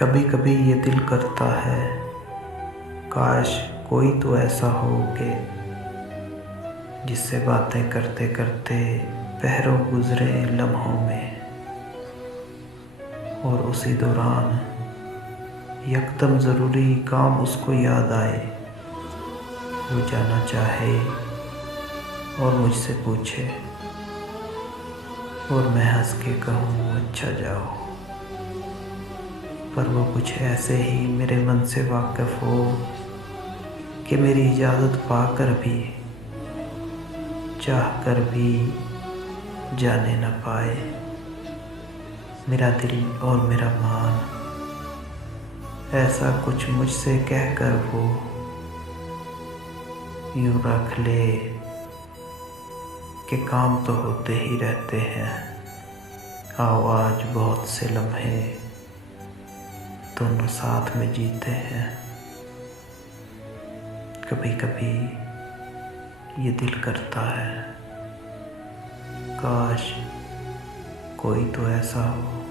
कभी कभी ये दिल करता है, काश कोई तो ऐसा हो के जिससे बातें करते करते पहरों गुजरे लम्हों में, और उसी दौरान यकदम ज़रूरी काम उसको याद आए, वो जाना चाहे और मुझसे पूछे, और मैं हंस के कहूँ अच्छा जाओ। पर वो कुछ ऐसे ही मेरे मन से वाकिफ़ हो कि मेरी इजाज़त पाकर भी, चाह कर भी जाने न पाए। मेरा दिल और मेरा मान ऐसा कुछ मुझसे कहकर वो यूँ रख ले कि काम तो होते ही रहते हैं, आओ आज बहुत से लम्हे दोनों साथ में जीते हैं। कभी कभी ये दिल करता है, काश कोई तो ऐसा हो